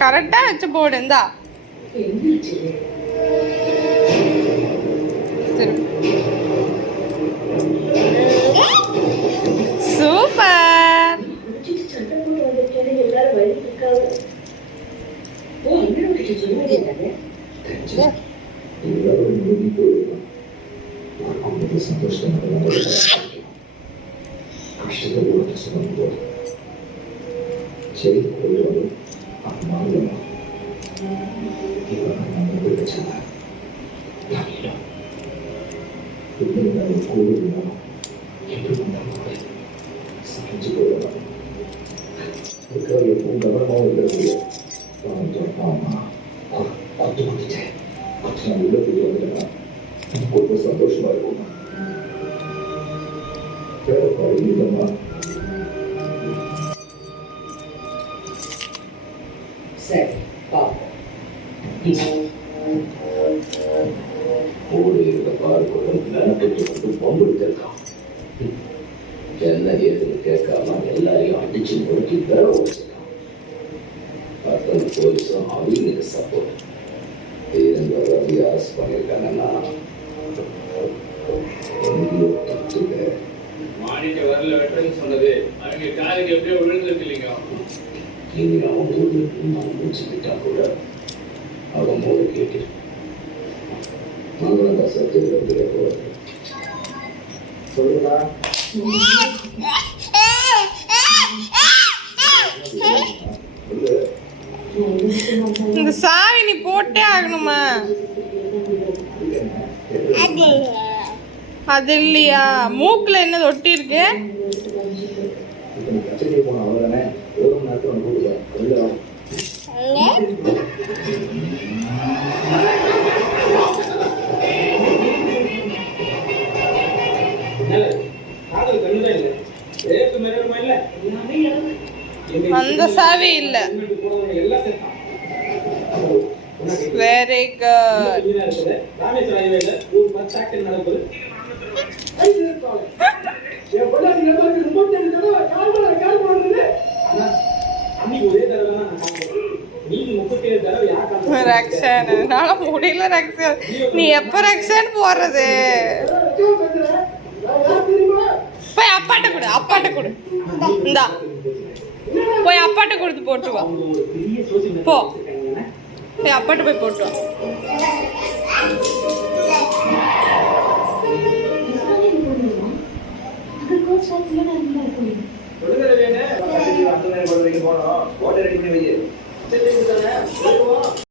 கரெக்டா வச்சு போடு. இந்தா சூப்பர். சந்தோஷமா இருக்கும். சரி பொம்பெடுத்திருக்கான். என்ன ஏதுன்னு கேட்காம எல்லாரையும் அடிச்சு நொறுக்கி வேற வச்சிருக்கான். பத்தன போலீஸும் அவங்களுக்கு சப்போர்ட் இருந்த ரவி அரசு பண்ணியிருக்காங்கன்னா மாணிக்க வரல வெட்டன்னு சொன்னது அவங்க காலுக்கு எப்படியோ விழுந்துருக்கு இல்லைங்க. இனி அவன் முடிச்சுக்கிட்டா கூட அவன் மூளை கேட்டு நாங்கள் சத்தியத்தில் போகிறது சொல்லுங்களா. இந்த சாவி நீ போட்டே ஆகணுமா? அது இல்லையா? மூக்குல என்ன ஒட்டி இருக்கு? அந்த சாவி இல்ல. Very good. ரக்ஷன் என்னால முடியல. ரக்ஷன் நீ எப்ப ரக்ஷன் போறது? போய் அப்பாட்ட கொடு, அப்பாட்ட கொடு. இந்தா போய் அப்பாட்ட கொடுத்து போட்டு வா. போ போய் அப்பாட்ட போய் போட்டு வா.